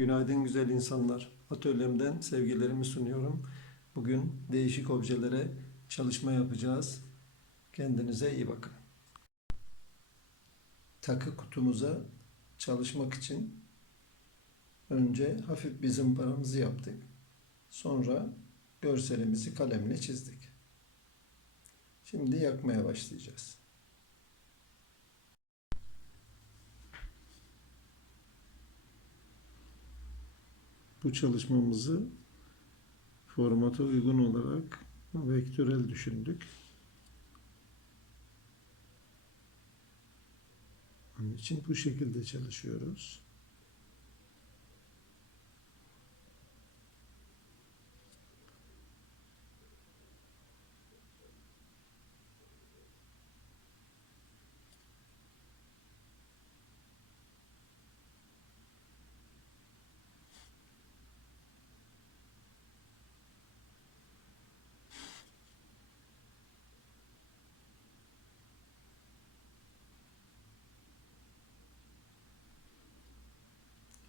Günaydın güzel insanlar. Atölyemden sevgilerimi sunuyorum. Bugün değişik objelere çalışma yapacağız. Kendinize iyi bakın. Takı kutumuza çalışmak için önce hafif bir zımparamızı yaptık. Sonra görselimizi kalemle çizdik. Şimdi yakmaya başlayacağız. Bu çalışmamızı formata uygun olarak vektörel düşündük. Onun için bu şekilde çalışıyoruz.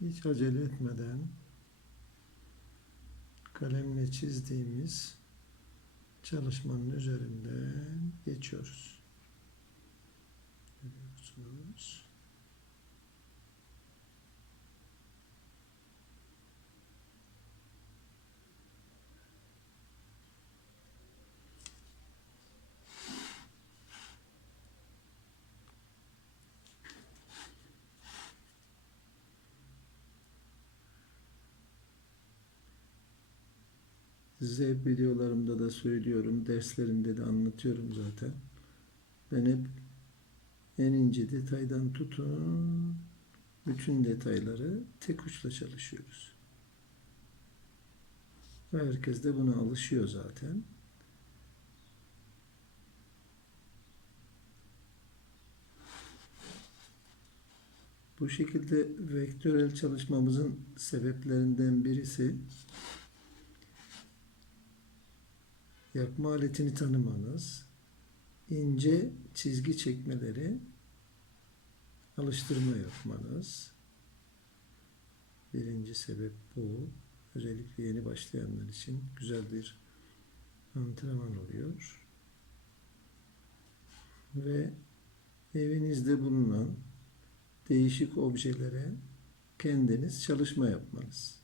Hiç acele etmeden kalemle çizdiğimiz çalışmanın üzerinden geçiyoruz. Görüyorsunuz. Size videolarımda da söylüyorum, derslerimde de anlatıyorum zaten. Ben hep en ince detaydan tutun, bütün detayları tek uçla çalışıyoruz. Ve herkes de buna alışıyor zaten. Bu şekilde vektörel çalışmamızın sebeplerinden birisi yakma aletini tanımanız, ince çizgi çekmeleri alıştırma yapmanız. Birinci sebep bu. Özellikle yeni başlayanlar için güzel bir antrenman oluyor. Ve evinizde bulunan değişik objelere kendiniz çalışma yapmanız.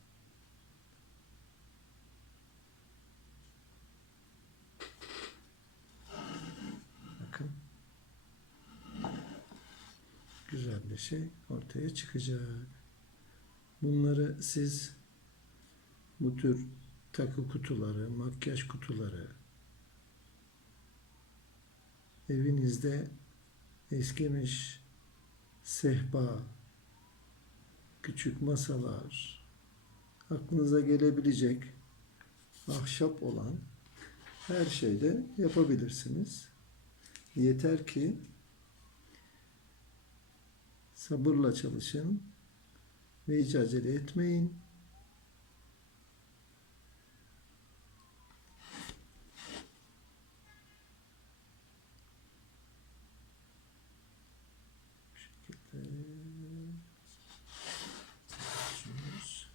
Bakın. Güzel bir şey ortaya çıkacak. Bunları siz bu tür takı kutuları, makyaj kutuları evinizde eskimiş sehpa, küçük masalar, aklınıza gelebilecek ahşap olan her şeyde yapabilirsiniz. Yeter ki sabırla çalışın ve hiç acele etmeyin. Bu şekilde çalışıyoruz.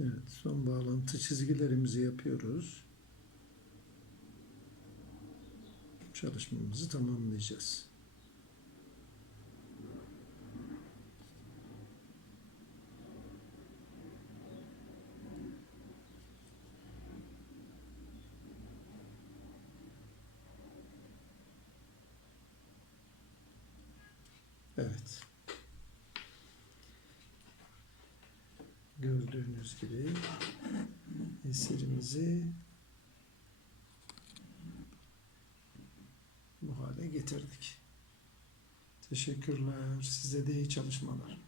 Evet, son bağlantı çizgilerimizi yapıyoruz. Çalışmamızı tamamlayacağız. Evet. Gördüğünüz gibi eserimizi bu hale getirdik. Teşekkürler. Size de iyi çalışmalar.